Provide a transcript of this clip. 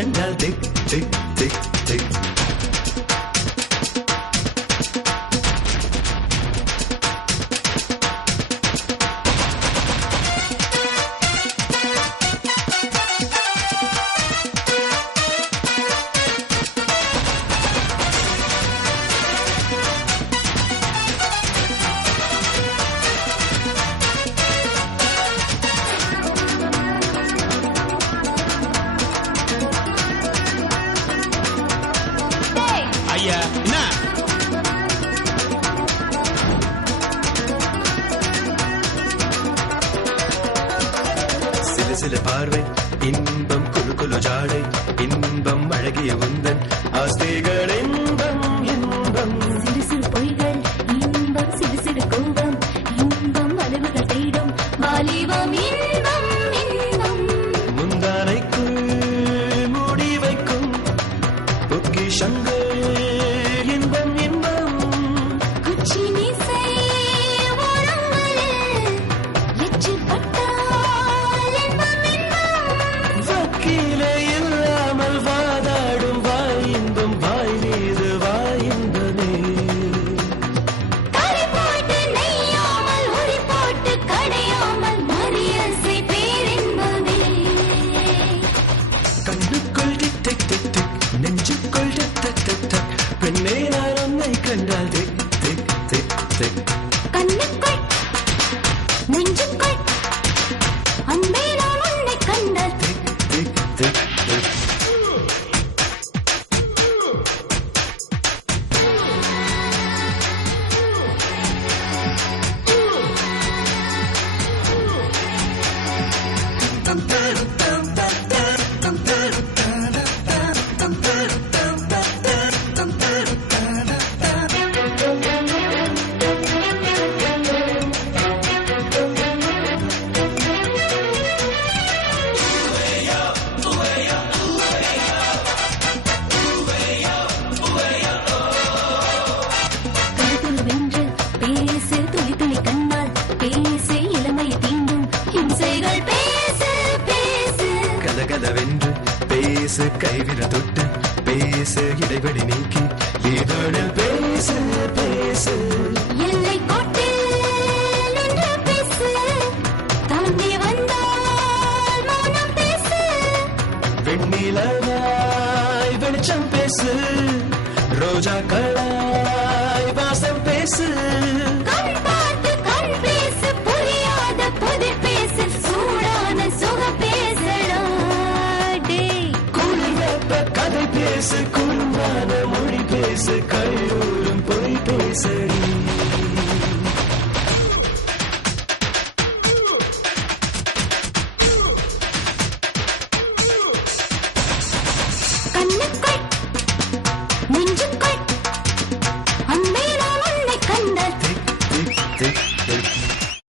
கண்டால் திக் திக் திக் திக். ஐயா என்ன சில சில பார்வை இன்பம் குழு குழு ஜாடை இன்பம் அழகிய உந்தன் ஆஸ்திகள் இன்பம் இன்பம். சிறு சிறு பொய்கள் இன்பம் சிறு சிறு கோபம் இன்பம் அளவுகள் தேடும் வாலிபம் இன்பம் இன்பம். முந்தானைக்குள் மூடி வைக்கும் பொக்கிஷங்கள் இன்பம் இன்பம். குச்சி மீசை ஓரங்களில் எச்சில் பட்டால் இன்பம் இன்பம். வக்கீலே இல்லாமல் வாதாடும் வாய் இன்பம் வாய் மீது வாய் இன்பமே. கறி போட்டு நெய்யாமல் உரி போட்டு கடையாமல் மரியசை பேரின்பமே. கண்ணுக்குள் டிக் டிக் டிக் டிக் நெஞ்சுக்குள் டிக் டிக் டிக் டிக். பெண்ணே நான் உன்னை கண்டால் திக் திக் திக் திக். கண்ணுக்குள் நெஞ்சுக்குள் அன்பே நான் உன்னை கண்டால் திக் திக் திக் திக். துளி வென்று பேசு துளி துளி கண்ணால் பேசு இளமை தீண்டும் இம்சைகள் பேசு பேசு. கலகலவென்று பேசு கைவிர தொட்டு பேசு இடைவெளி நீக்கி இதழில் பேசு பேசு. எல்லை கோட்டில் நின்று பேசு தாண்டி வந்தால் மௌனம் பேசு. வெண்ணிலவாய் வெளிச்சம் பேசு ரோஜா களாய் வாசம் பேசு. கண் பார்த்து கண் பேசு புரியாத புதிர் பேசு சூடான சுக பேசடா டேய். குளிர்ந்த கதை பேசு குறும்பான மொழி பேசு கல்லூரும் பொய் பேசடி.